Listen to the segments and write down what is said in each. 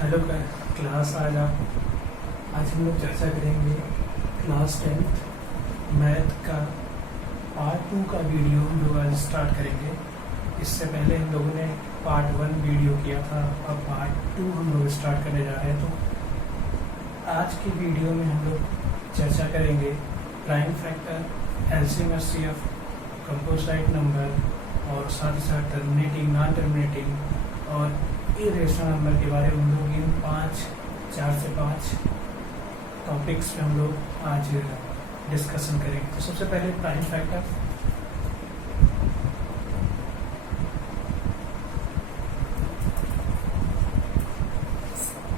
Hello class. आज हम लोग चर्चा करेंगे क्लास 10th मैथ का पार्ट 2 का वीडियो हम लोग आज स्टार्ट करेंगे। इससे पहले हम लोगों ने पार्ट 1 वीडियो किया था, अब पार्ट 2 हम लोग स्टार्ट करने जा रहे हैं। तो आज की वीडियो में हम लोग चर्चा करेंगे prime factor, LCM HCF, composite number और साथ ही साथ टर्मिनेटिंग, नॉन टर्मिनेटिंग और इरेशनल नंबर के बारे में हम लोग इन 4 से 5 टॉपिक्स पे हम लोग आज डिस्कशन करेंगे। तो सबसे पहले प्राइम फैक्टर।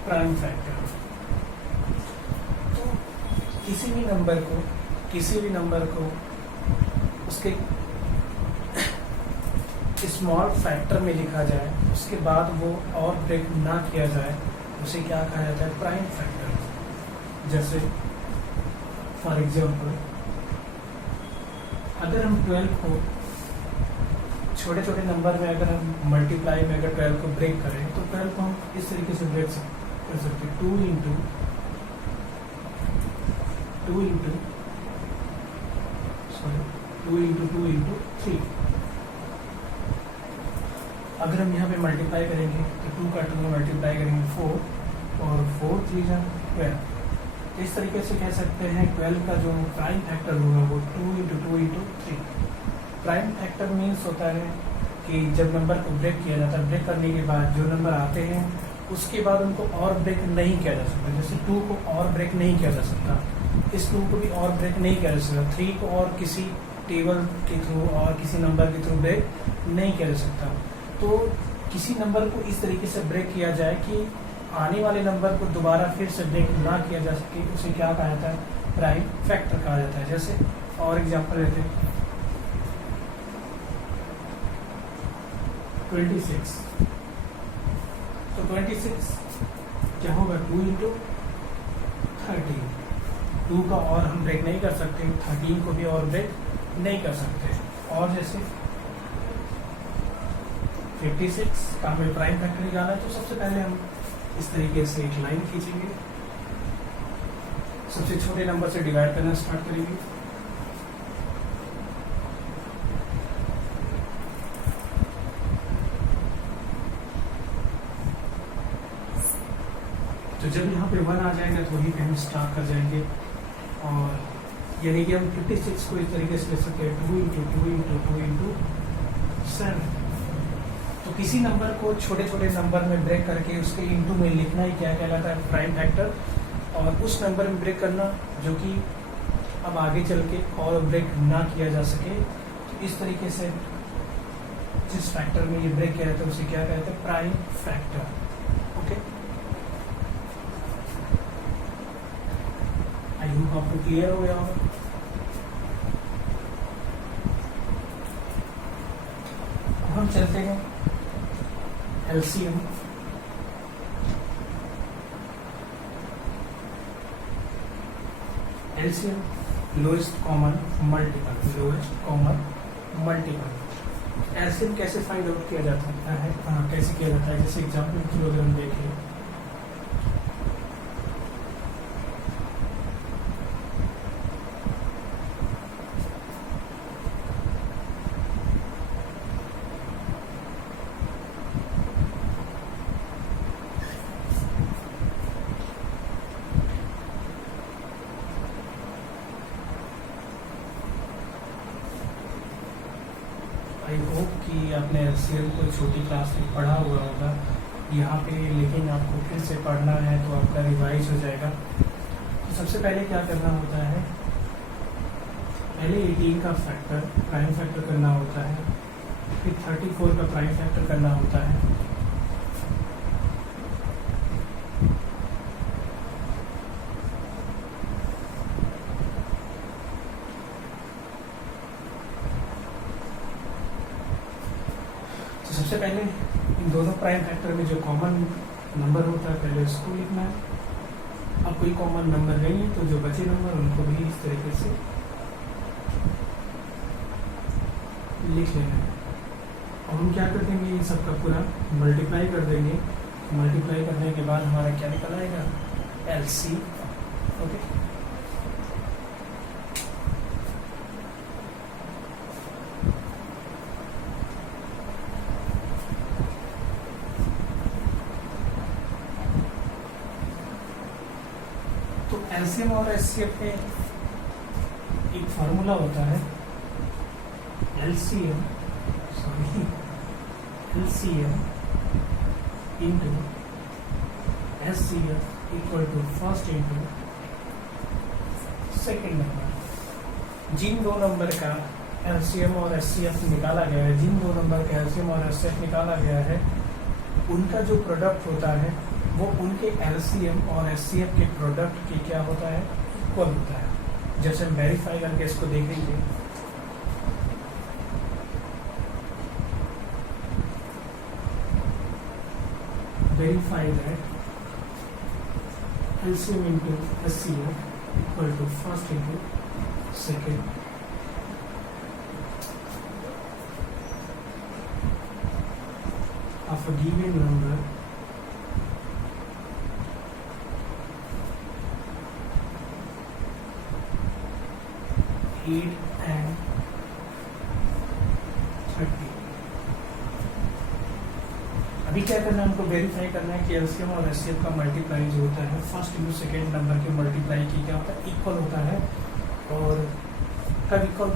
प्राइम फैक्टर तो किसी भी नंबर को उसके स्मॉल फैक्टर में लिखा जाए, उसके बाद वो और ब्रेक ना किया जाए, उसे क्या कहा जाता है? Prime factor. जैसे फॉर एग्जांपल, अगर हम 12 को छोटे छोटे नंबर में अगर हम मल्टीप्लाई में अगर 12 को ब्रेक करें तो 12 को हम इस तरीके से ब्रेक कर सकते हैं, 2 इंटू 2 इंटू 3। अगर हम यहाँ पे मल्टीप्लाई करेंगे तो 2 का 2 में मल्टीप्लाई करेंगे 4 और 4 3 12। इस तरीके से कह सकते हैं 12 का जो प्राइम फैक्टर होगा वो 2 इंटू 3। प्राइम फैक्टर मीन्स होता है कि जब नंबर को ब्रेक किया जाता है, ब्रेक करने के बाद जो नंबर आते हैं उसके बाद उनको और ब्रेक नहीं किया जा सकता। जैसे 2 को और ब्रेक नहीं किया जा सकता, इस 2 को भी और ब्रेक नहीं किया जा सकता, 3 को और किसी टेबल के थ्रू और किसी नंबर के थ्रू ब्रेक नहीं किया जा सकता। तो किसी नंबर को इस तरीके से ब्रेक किया जाए कि आने वाले नंबर को दोबारा फिर से ब्रेक ना किया जा सके, उसे क्या कहा जाता है? प्राइम फैक्टर कहा जाता है। जैसे और एग्जांपल लेते हैं 26। तो 26 क्या होगा? 2 इंटू 13। 2 का और हम ब्रेक नहीं कर सकते, 13 को भी और ब्रेक नहीं कर सकते। और जैसे 56 का हमें प्राइम फैक्टर निकालना है, तो सबसे पहले हम इस तरीके से एक लाइन खींचेंगे, सबसे छोटे नंबर से डिवाइड करना स्टार्ट करेंगे। तो जब यहाँ पे 1 आ जाएगा तो वहीं पे हम स्टार्ट कर जाएंगे। और यानी कि हम 56 को इस तरीके से ले सकते हैं 2 इंटू 7। तो किसी नंबर को छोटे छोटे नंबर में ब्रेक करके उसके इंटू में लिखना ही क्या कहलाता है? Prime factor. और उस नंबर में ब्रेक करना जो कि अब आगे चल के और ब्रेक ना किया जा सके, तो इस तरीके से जिस फैक्टर में ये ब्रेक किया जाता है उसे क्या कहते हैं? Prime factor. Okay, I hope आपको क्लियर हो गया होगा। अब हम चलते हैं LCM. Lowest common multiple. LCM कैसे फाइंड आउट किया जाता है? कैसे किया जाता है? जैसे एग्जाम्पल के थ्रू अगर हम देखें, आई होप कि आपने एलसीएम को छोटी क्लास में पढ़ा हुआ होगा यहाँ पे, लेकिन आपको फिर से पढ़ना है तो आपका रिवाइज हो जाएगा। तो सबसे पहले क्या करना होता है? पहले 18 का फैक्टर प्राइम फैक्टर करना होता है, फिर 34 का प्राइम फैक्टर करना होता है, सबसे पहले इन दोनों प्राइम फैक्टर में जो कॉमन नंबर होता है पहले उसको लिखना है। अब कोई कॉमन नंबर नहीं है तो जो बचे नंबर उनको भी इस तरीके से लिख लेना है। और हम क्या कर देंगे, इन सबका पूरा मल्टीप्लाई कर देंगे मल्टीप्लाई करने के बाद हमारा क्या निकल आएगा, LC। ओके, तो LCM और SCF में एक फार्मूला होता है, LCM into SCF equal to first into second number. जिन दो नंबर का LCM और SCF निकाला गया है, जिन दो नंबर का LCM और SCF निकाला गया है, उनका जो प्रोडक्ट होता है वो उनके LCM और SCF के प्रोडक्ट के क्या होता है, इक्वल होता है। जैसे हम वेरीफाई करके इसको देखेंगे, verify that LCM into SCF equal to first into second of a given number (8 and 30). अभी क्या करना है, हमको वेरीफाई करना है कि LCM और SCF का मल्टीप्लाई जो होता है फर्स्ट इंटू सेकेंड नंबर के मल्टीप्लाई की क्या होता है, इक्वल होता है। और कब इक्वल,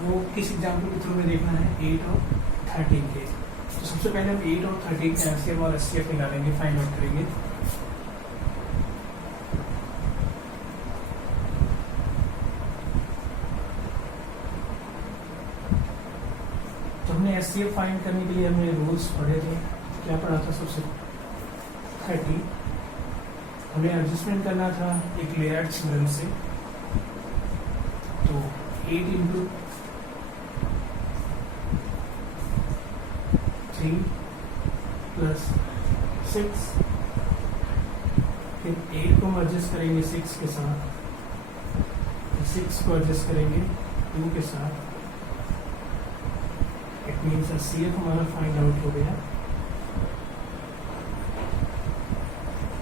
वो किस एग्जाम्पल के थ्रू में देखना है, 8 और 13 के। तो सबसे पहले हम 8 और 13 के LCM और SCF निकालेंगे, फाइंड आउट करेंगे। हमने SCF फाइंड करने के लिए हमने रूल्स पढ़े थे, क्या पढ़ा था, सबसे 30 हमें एडजस्टमेंट करना था एक लेयर्ड सिग्नल से। तो 8 इंटू 3 प्लस 6, फिर 8 को हम एडजस्ट करेंगे 6 के साथ, 6 को एडजस्ट करेंगे 2 के साथ। इट मीन्स SCF हमारा फाइंड आउट हो गया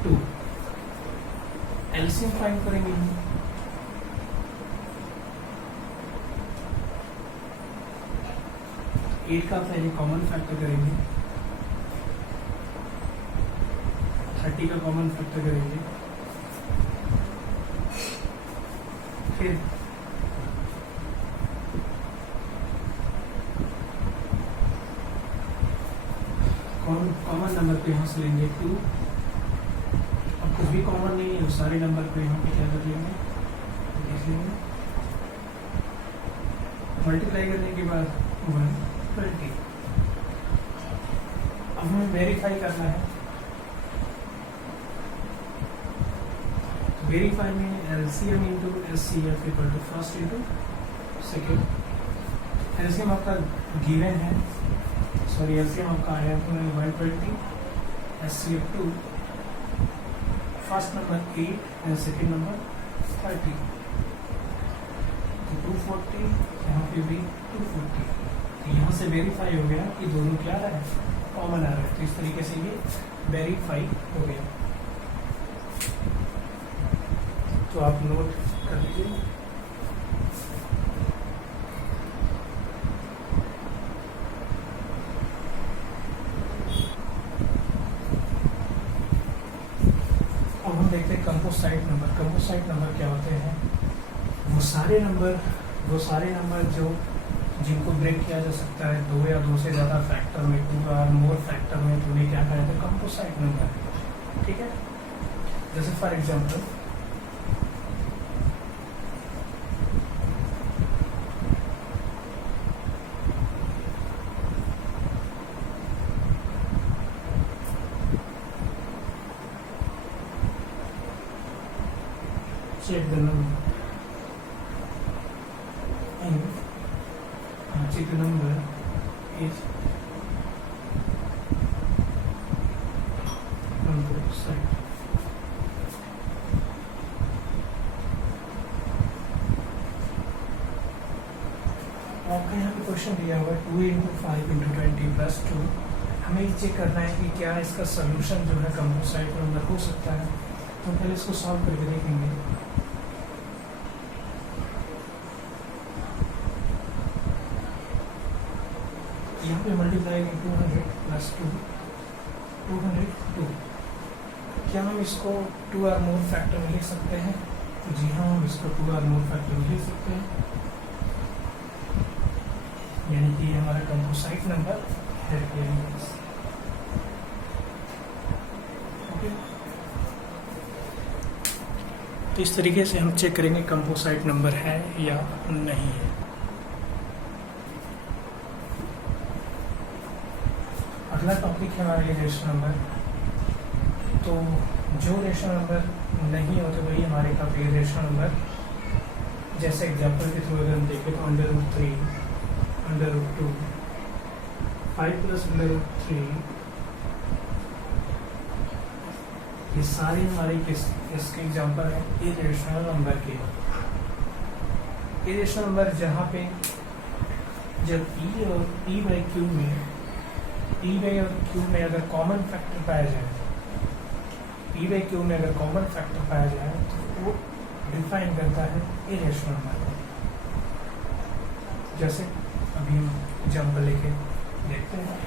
2। LCM फाइंड करेंगे, 8 का पहले कॉमन फैक्टर करेंगे, 30 का कॉमन फैक्टर करेंगे, फिर कॉमन नंबर पे यहाँ से लेंगे 2। अब कुछ भी कॉमन नहीं है, सारे नंबर पे यहाँ पे क्या कर लेंगे, लिख लेंगे। मल्टीप्लाई करने के बाद 120। अब हमें वेरीफाई करना है, तो वेरीफाई में LCM into SCF equal to first into second. LCM आपका गिवन है, सॉरी LCM आपका आया तो 120, SCF 2, first number 8 and second number 30, तो 240, यहाँ पे भी 240। तो यहाँ से वेरीफाई हो गया कि दोनों क्या आ रहा है, कॉमन आ रहा है। तो इस तरीके से ये वेरीफाई हो गया। तो आप नोट कर लीजिए। अब हम देखते हैं कंपोसाइट नंबर। कंपोसाइट नंबर क्या होते हैं, वो सारे नंबर जो जिनको ब्रेक किया जा सकता है 2 या 2 से ज़्यादा फैक्टर में, 2 और मोर फैक्टर में, तो उन्हें क्या कहा जाता है, कंपोसाइट नंबर। ठीक है, जैसे for example check the number and check the number is composite. आपका यहाँ पे क्वेश्चन दिया हुआ है 2 × 5 × 20 + 2। हमें ये चेक करना है कि क्या इसका सोल्यूशन जो है कंपोसाइट नंबर हो सकता है। तो पहले इसको सॉल्व करके देखेंगे। यहाँ पे मल्टीप्लाई 200 प्लस 202। क्या हम इसको 2 और मोर फैक्टर में लिख सकते हैं? तो जी हाँ, हम इसको 2 और मोर फैक्टर में लिख सकते हैं, यानी कि हमारा कंपोसाइट नंबर है। तो इस तरीके से हम चेक करेंगे कंपोसाइट नंबर है या नहीं है। अगला टॉपिक है हमारा ये रेशनल नंबर। तो जो रेशनल नंबर नहीं होते वही हमारे काफी रेशनल नंबर, जैसे एग्जांपल के थ्रू अगर हम देखें तो √3, √2, 5 प्लस √3, ये सारे हमारे किसके एग्जांपल है? इरेशनल नंबर के। इरेशनल नंबर जहाँ पे जब ई और ई बाई क्यू में, ई बाई और क्यू में अगर कॉमन फैक्टर पाया जाए, ई बाई क्यू में अगर कॉमन फैक्टर पाया जाए तो वो डिफाइन करता है इरेशनल नंबर। जैसे अभी हम एग्जांपल लेके देखते हैं।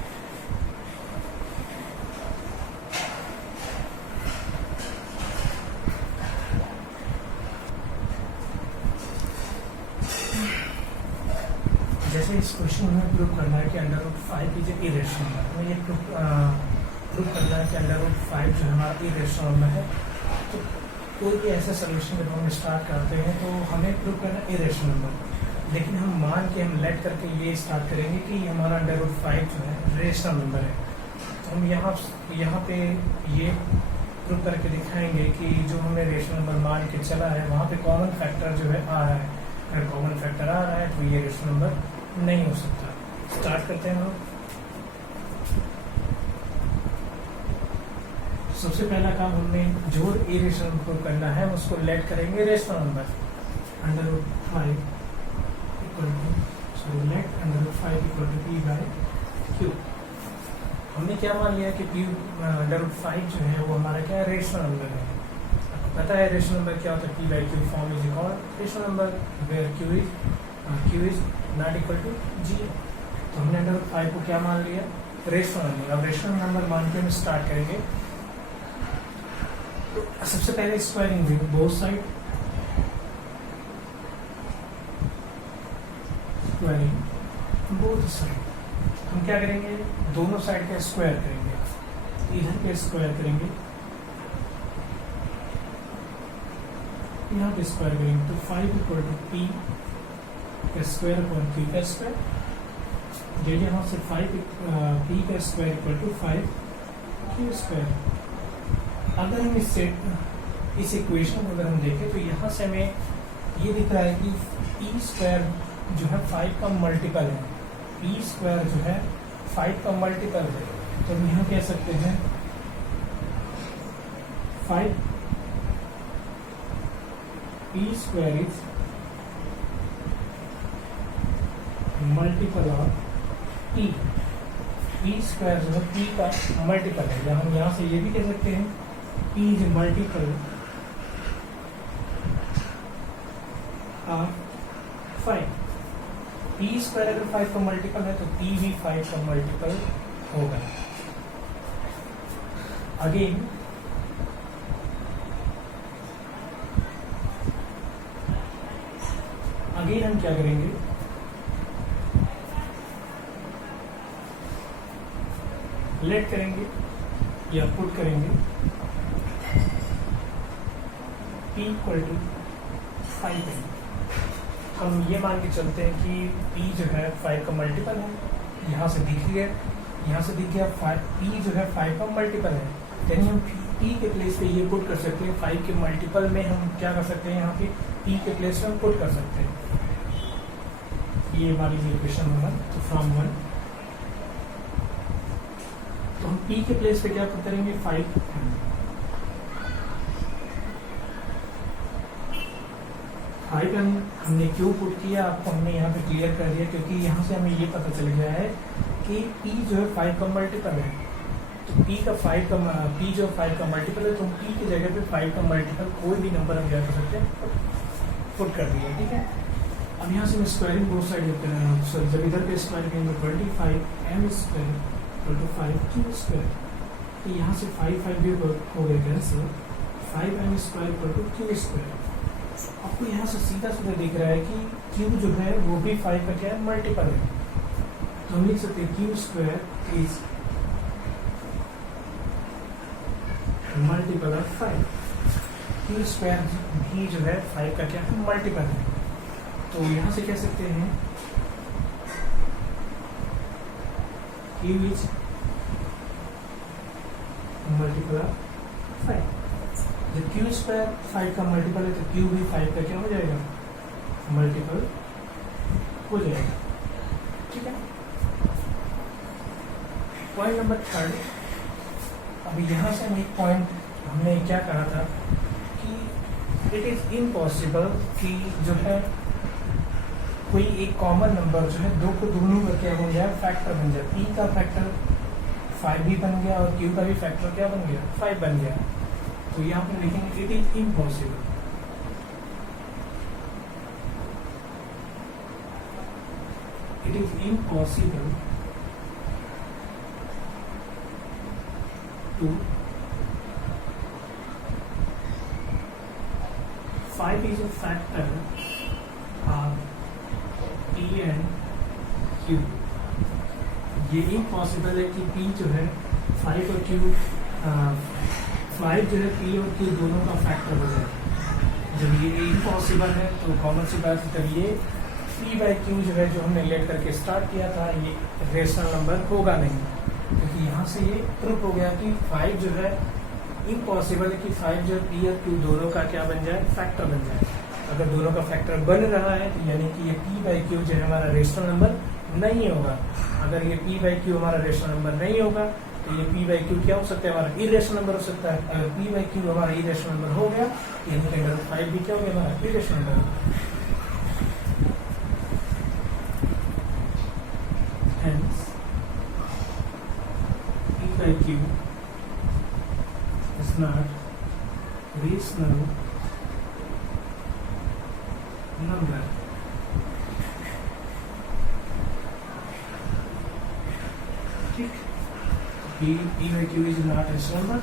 जैसे इस क्वेश्चन में प्रूव करना है कि √5 इज इरेशनल नंबर, हमें ये प्रूव करना है कि √5 जो हमारा इरेशनल नंबर है। तो कोई भी ऐसा सोल्यूशन जब हम स्टार्ट करते हैं तो हमें प्रूव करना है इरेशनल नंबर, लेकिन हम मान के हम लेट करके ये स्टार्ट करेंगे कि हमारा √5 जो है रेशनल नंबर है। तो हम यहाँ पे ये प्रूव करके दिखाएंगे कि जो हमने रेशनल नंबर मान के चला है वहाँ पे कॉमन फैक्टर जो है आ रहा है। अगर कॉमन फैक्टर आ रहा है तो ये रेशनल नंबर नहीं हो सकता। स्टार्ट करते हैं हम। सबसे पहला काम हमने जो इरेशनल नंबर प्रूव करना है उसको लेट करेंगे rational number. √5 equal to let √5 equal to P by Q। हमने क्या मान लिया कि P √5 जो है वो हमारा क्या रेशनल नंबर है। आपको पता है रेशनल नंबर क्या होता है? P by Q form is called rational number where Q is not equal to 0। तो हमने √5 को क्या मान लिया? Rational number. अब रेशनल नंबर मान के हम स्टार्ट करेंगे। तो सबसे पहले स्क्वायरिंग भी both side, squaring both side. हम क्या करेंगे? दोनों साइड का स्क्वायर करेंगे। इधर पे स्क्वायर करेंगे, यहाँ पे स्क्वायर करेंगे। तो 5 इक्वल टू P का स्क्वायर अपॉन Q का स्क्वायर। ये यहाँ से 5 P का square equal to 5 Q square. अगर हम इस इक्वेशन को अगर हम देखें तो यहाँ से हमें ये दिख रहा है कि P स्क्वायर जो है 5 का मल्टीपल है। P स्क्वायर जो है 5 का मल्टीपल है। तो हम यहाँ कह सकते हैं 5 P square is multiple of P। P square जो है P का मल्टीपल है, या हम यहाँ से ये भी कह सकते हैं P is multiple of 5। P square अगर 5 का मल्टीपल है तो P भी 5 का मल्टीपल होगा। अगेन हम क्या करेंगे? लेट करेंगे या पुट करेंगे P इक्वल टू 5 है। हम ये मान के चलते हैं कि P जो है 5 का मल्टीपल है। यहाँ से दिख गया 5 P जो है 5 का मल्टीपल है। यानी हम P के प्लेस पे ये पुट कर सकते हैं। 5 के मल्टीपल में हम क्या कर सकते हैं? यहाँ पे P के प्लेस पे हम पुट कर सकते हैं। ये हमारी इक्वेशन नंबर तो फ्रॉम 1। तो हम P के प्लेस पे क्या पुट करेंगे? 5। हमने क्यों पुट किया आपको हमने यहाँ पे क्लियर कर दिया, क्योंकि यहाँ से हमें ये पता चल गया है कि p जो है 5 का मल्टीपल है, तो p जो 5 का मल्टीपल है, तो p की जगह पे 5 का मल्टीपल कोई भी नंबर हम क्या कर सकते हैं, पुट कर दिया। ठीक है, अब यहाँ से मैं स्क्वायरिंग बोथ साइड, सॉरी जब इधर पे स्क्वायर करेंगे 25m square equal to 5q square, तो यहाँ से 5 भी हो गया cancel, 5m square equal to q square. आपको यहाँ से सीधा सीधा दिख रहा है कि q जो है वो भी 5 का क्या है, मल्टीपल है, तो हम लिख सकते हैं q square is multiple of 5। q square भी जो है 5 का क्या है, मल्टीपल है, तो यहाँ से कह सकते हैं q इज मल्टीपल ऑफ 5। जब q स्क्वायर 5 का मल्टीपल है तो q भी 5 का क्या हो जाएगा, मल्टीपल हो जाएगा। ठीक है, पॉइंट नंबर 3। अभी यहाँ से हम एक पॉइंट हमने क्या कहा था कि इट इज इम्पॉसिबल कि जो है कोई एक कॉमन नंबर जो है दो को दोनों का क्या बन जाए, फैक्टर बन जाए। p का फैक्टर 5 भी बन गया और q का भी फैक्टर क्या बन गया, 5 बन गया। तो यहाँ पे लिखेंगे it is impossible, it is impossible to 5 is a factor of p and q। ये इम्पॉसिबल है कि p जो है 5 और q 5 जो है p और q दोनों का फैक्टर हो जाए। जब ये इम्पॉसिबल है तो कॉमन सी बात है, तब ये p बाई q जो है जो हमने लेट करके स्टार्ट किया था ये रेशनल नंबर होगा नहीं, क्योंकि यहाँ से ये प्रूफ हो गया कि 5 जो है इम्पॉसिबल है कि 5 जो p और q दोनों का क्या बन जाए, फैक्टर बन जाए। अगर दोनों का फैक्टर बन रहा है तो यानी कि ये p बाई q जो है हमारा रेशनल नंबर नहीं होगा। अगर ये p बाई q हमारा रेशनल नंबर नहीं होगा तो ये p बाई q क्या हो सकता है, हमारा इरेशनल नंबर हो सकता है। अगर p बाई q हमारा इरेशनल नंबर हो गया यानी कि अगर 5 भी क्या हो गया, हमारा irrational number. Hence, p by q is not rational number। ठीक, p by q is not a rational number,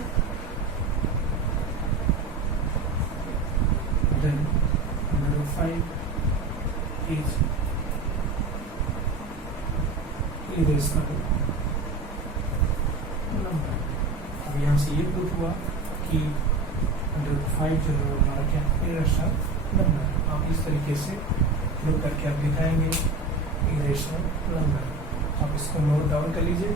then number 5 is irrational number. अब यहाँ से ये प्रूफ हुआ कि √5 जो है हमारा क्या इरेशनल नंबर। आप इस तरीके से प्रूफ करके आप दिखाएंगे इरेशनल नंबर। आप इसको नोट डाउन कर लीजिए।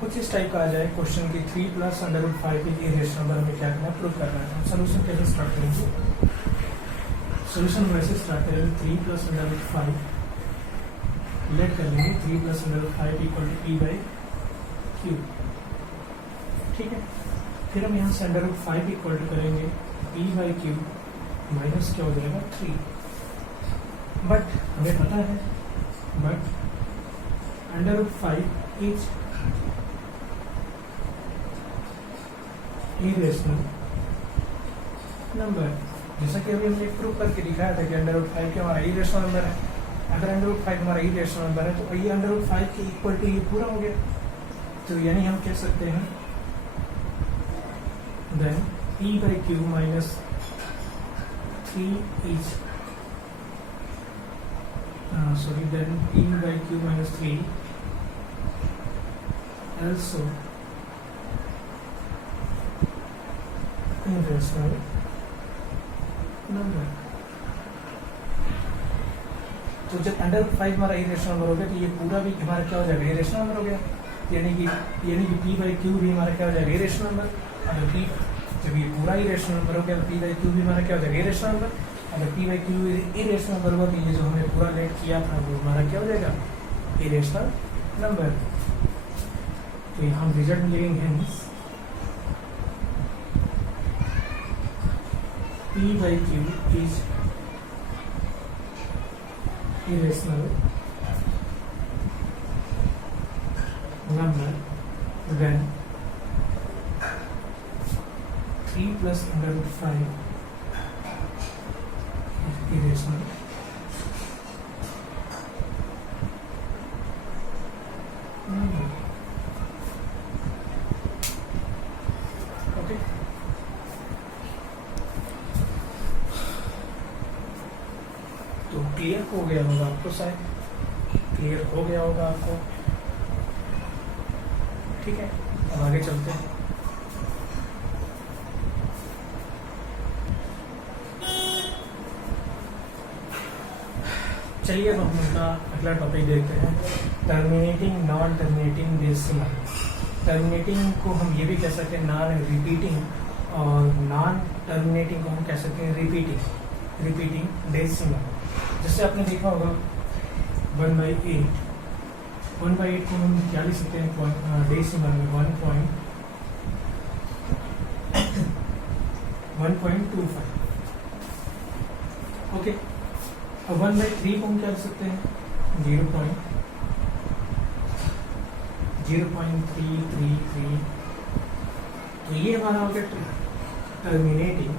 कुछ इस टाइप का आ जाए क्वेश्चन की 3 प्लस √5 की इरेशनल नंबर में क्या करना है, प्रूफ करना है। हम सोल्यूशन कैसे स्टार्ट करेंगे, सोल्यूशन वैसे स्टार्ट करेंगे 3 प्लस √5 लेट कर लेंगे 3 plus √5 equal to p by q। ठीक है, फिर हम यहाँ से √5 इक्वल टू करेंगे p बाई q माइनस क्या हो जाएगा 3। बट हमें पता है बट √5 इज इरेशनल नंबर। जैसा कि अभी हमने प्रूफ करके दिखाया था कि √5 क्या हमारा इरेशनल नंबर है। अगर √5 हमारा इरेशनल नंबर है तो ये √5 के इक्वल टू ये पूरा हो गया। तो यानी हम कह सकते हैं then p by q minus 3 is then p by q minus 3 also irrational number। तो जब √5 हमारा इरेशनल नंबर हो गया तो ये पूरा भी हमारा क्या हो जाएगा, इरेशनल नंबर हो गया। यानी कि p बाई q भी हमारा क्या हो जाएगा, इरेशनल नंबर। अगर p जब ये पूरा इरेशनल नंबर हो गया तो p बाई q भी हमारा क्या हो जाएगा, इरेशनल नंबर। अगर p by q irrational number होगा तो ये जो हमने पूरा लेट किया था वो हमारा क्या हो जाएगा, इरेशनल नंबर। तो यहाँ हम रिजल्ट लिखेंगे, p by q is irrational number when 3 plus under root 5 is irrational number. Okay. तो क्लियर हो गया होगा आपको, शायद क्लियर हो गया होगा आपको। ठीक है, अब आगे चलते हैं। चलिए अब हम उनका अगला टॉपिक देखते हैं, terminating non terminating decimal. Terminating को हम ये भी कह सकते हैं नॉन रिपीटिंग, और नॉन टर्मिनेटिंग को हम कह सकते हैं रिपीटिंग डेसिमल। जैसे आपने देखा होगा 1/8 को हम क्या लिख सकते हैं डेसिमल में 1.25। ओके, अब 1/3 को हम क्या लिख सकते हैं 0.0333। तो ये हमारा हो गया टर्मिनेटिंग,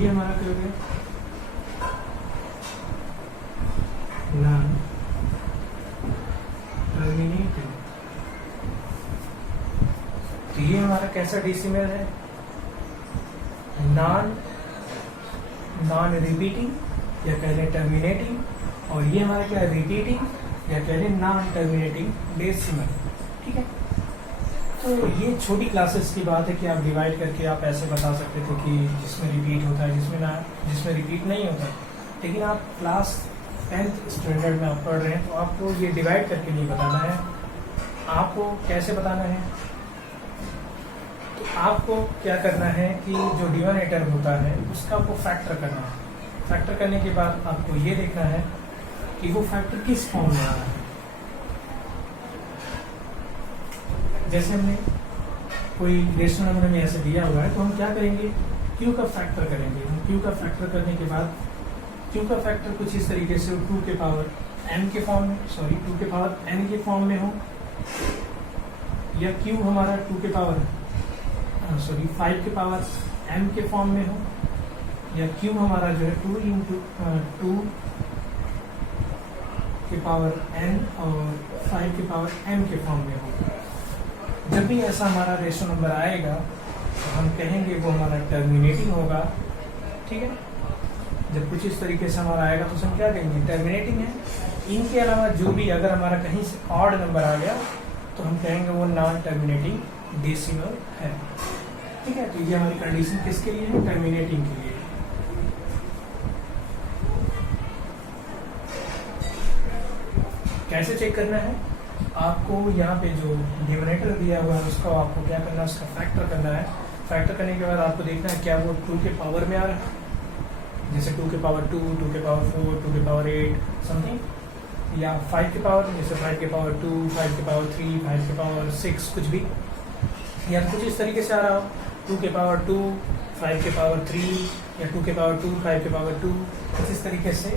ये हमारा क्या हो गया नॉन टर्मिनेटिंग। तो ये हमारा कैसा डेसिमल है, नॉन रिपीटिंग या कह लें टर्मिनेटिंग, और ये हमारा क्या है रिपीटिंग या कह लें नॉन टर्मिनेटिंग डेसिमल। ठीक है, तो ये छोटी क्लासेस की बात है कि आप डिवाइड करके आप ऐसे बता सकते थे कि जिसमें रिपीट होता है जिसमें रिपीट नहीं होता। लेकिन आप क्लास 10th स्टैंडर्ड में आप पढ़ रहे हैं, तो आपको ये डिवाइड करके नहीं बताना है। आपको कैसे बताना है, तो आपको क्या करना है कि जो डिनोमिनेटर होता है उसका आपको फैक्टर करना है। फैक्टर करने के बाद आपको ये देखना है कि वो फैक्टर किस फॉर्म में आ रहा है। जैसे हमने कोई रेशनल नंबर में ऐसे दिया हुआ है, तो हम क्या करेंगे q का फैक्टर करेंगे। हम q का फैक्टर करने के बाद q का फैक्टर कुछ इस तरीके से 2 के पावर n के फॉर्म में, 2 के पावर n के फॉर्म में हो, या q हमारा 2 के पावर 5 के पावर m के फॉर्म में हो, या q हमारा जो है 2 के पावर n और 5 के पावर m के फॉर्म में हो। जब भी ऐसा हमारा रेशो नंबर आएगा तो हम कहेंगे वो हमारा टर्मिनेटिंग होगा। ठीक है, जब कुछ इस तरीके से हमारा आएगा तो हम क्या कहेंगे टर्मिनेटिंग है। इनके अलावा जो भी अगर हमारा कहीं से ऑड नंबर आ गया तो हम कहेंगे वो नॉन टर्मिनेटिंग डेसिमल है। ठीक है, तो ये हमारी कंडीशन किसके लिए है, टर्मिनेटिंग के लिए। कैसे चेक करना है, आपको यहाँ पे जो डिनोमिनेटर दिया हुआ है उसका आपको क्या करना है, उसका फैक्टर करना है। फैक्टर करने के बाद आपको देखना है क्या वो 2 के पावर में आ रहा है, जैसे 2 के पावर 2, 2 के पावर 4, 2 के पावर 8 समथिंग, या 5 के पावर, जैसे 5 के पावर 2, 5 के पावर 3, 5 के पावर 6 कुछ भी, या कुछ इस तरीके से आ रहा हो 2 के पावर 2, 5 के पावर 3, या 2 के पावर 2, 5 के पावर 2, कुछ इस तरीके से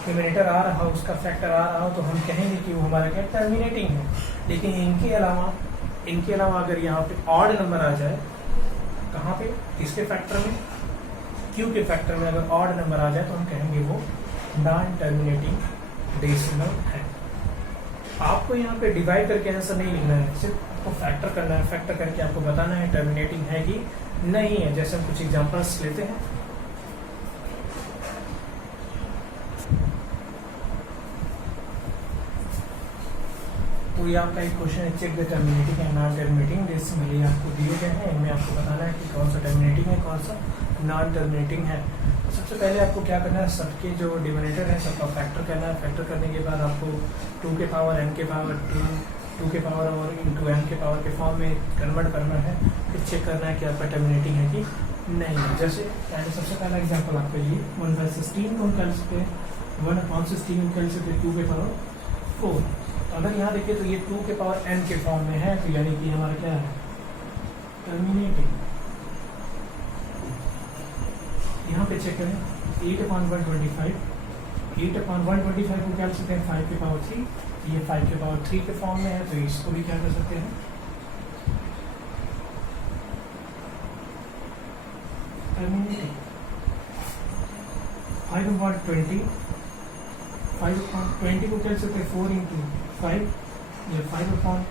डिनोमिनेटर आ रहा हो, उसका फैक्टर आ रहा हो, तो हम कहेंगे कि वो हमारा क्या टर्मिनेटिंग है। लेकिन इनके अलावा अगर यहाँ पे ऑड नंबर आ जाए, कहाँ पे, इसके फैक्टर में, क्यू के फैक्टर में अगर ऑड नंबर आ जाए तो हम कहेंगे वो नॉन टर्मिनेटिंग डेसिमल है। आपको यहाँ पे डिवाइड करके आंसर नहीं लिखना है, सिर्फ आपको फैक्टर करना है। फैक्टर करके आपको बताना है टर्मिनेटिंग है कि नहीं है। जैसे हम कुछ एग्जांपल्स लेते हैं, तो ये आपका एक क्वेश्चन है, check the terminating and non terminating decimal. ये आपको दिए गए हैं, इनमें आपको बताना है कि कौन सा टर्मिनेटिंग है, कौन सा नॉन टर्मिनेटिंग है। सबसे पहले आपको क्या करना है, सबके जो डिनोमिनेटर है सबका फैक्टर करना है। फैक्टर करने के बाद आपको 2 के पावर n के पावर 2 के पावर और इंटू n के पावर के फॉर्म में कन्वर्ट करना है। फिर चेक करना है कि आपका टर्मिनेटिंग है कि नहीं है। जैसे पहले सबसे पहला एग्जाम्पल आपका ये 1/16 को हम कर सकते हैं, 1/16 को कर सकते हैं 2 के पावर 4। तो अगर यहाँ देखिए तो ये 2 के पावर n के फॉर्म में है, तो यानी कि हमारा क्या है टर्मिनेटिंग, यहाँ पे चेक करें 8/125, 8/125 को क्या लिख सकते हैं 5 के पावर 3, ये 5 के पावर 3 के फॉर्म में है, तो इसको भी क्या कर सकते हैं टर्मिनेटिंग। 5/20, 5/20 को क्या लिख सकते हैं 4 इंटू 5, या 5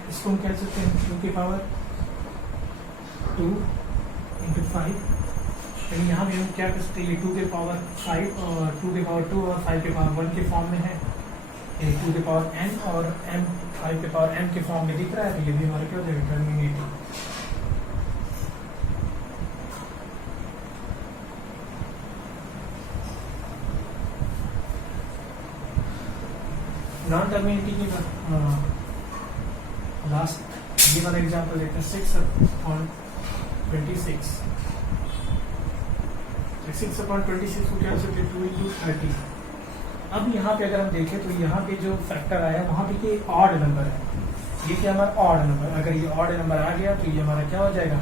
इसको हम क्या लिख सकते हैं 2 के पावर 2 इंटू 5, यानी यहाँ भी हम क्या कर सकते हैं, ये 2 के पावर 5 और 2 के पावर 2 और 5 के पावर 1 के फॉर्म में है, ये 2 के पावर n और m 5 के पावर m के फॉर्म में दिख रहा है, तो ये भी हमारा क्या हो जाएगा टर्मिनेटिंग। नॉन टर्मिनेटिंग की लास्ट ये वाला एग्जाम्पल लेते हैं 6/26, 6/26 को क्या कर सकते हैं 2 इंटू 30। अब यहाँ पे अगर हम देखें तो यहाँ पे जो फैक्टर आया वहाँ पे ये ऑड नंबर है, ये क्या हमारा ऑड नंबर, अगर ये ऑड नंबर आ गया तो ये हमारा क्या हो जाएगा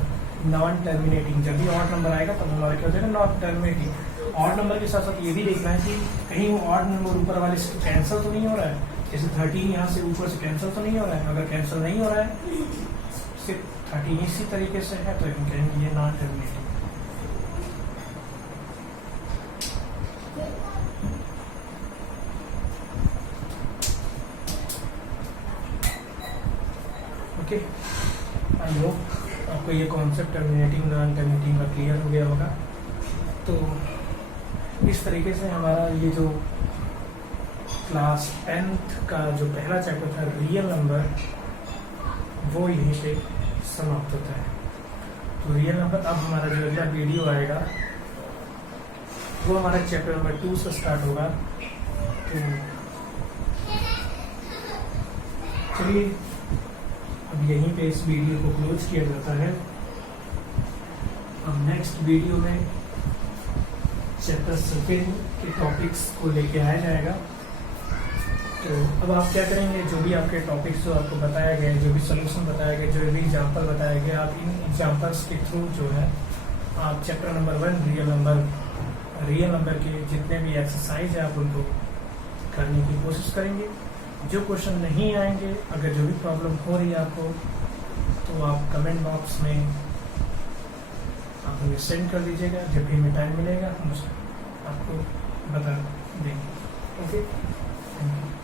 नॉन टर्मिनेटिंग। जब भी ऑड नंबर आएगा तब हमारा क्या हो जाएगा नॉन टर्मिनेटिंग। ऑड नंबर के साथ साथ ये भी देखना है कि कहीं वो ऑड नंबर ऊपर वाले से कैंसिल तो नहीं हो रहा है, जैसे 13 यहाँ से ऊपर से कैंसिल तो नहीं हो रहा है, अगर कैंसिल नहीं हो रहा है सिर्फ 13 इसी तरीके से है तो हम कहेंगे ये non terminating. Okay, I hope आपको ये कॉन्सेप्ट टर्मिनेटिंग नॉन टर्मिनेटिंग का क्लियर हो गया होगा। तो इस तरीके से हमारा ये जो क्लास 10th का जो पहला चैप्टर था रियल नंबर, वो यहीं पे समाप्त होता है। तो रियल नंबर अब हमारा जो अगला वीडियो आएगा वो हमारा चैप्टर नंबर 2 से स्टार्ट होगा। तो चलिए अब यहीं पे इस वीडियो को क्लोज किया जाता है। अब नेक्स्ट वीडियो में चैप्टर 2 के टॉपिक्स को लेके आया जाएगा। तो अब आप क्या करेंगे, जो भी आपके टॉपिक्स जो आपको बताया गया, जो भी सोल्यूशन बताया गया, जो भी एग्जाम्पल बताया गया, आप इन एग्जाम्पल्स के थ्रू जो है आप चैप्टर नंबर 1 रियल नंबर के जितने भी एक्सरसाइज है आप उनको करने की कोशिश करेंगे। जो क्वेश्चन नहीं आएंगे, अगर जो भी प्रॉब्लम हो रही है आपको, तो आप कमेंट बॉक्स में आप हमें सेंड कर दीजिएगा। जब भी हमें टाइम मिलेगा हम आपको बता देंगे। Okay, thank you.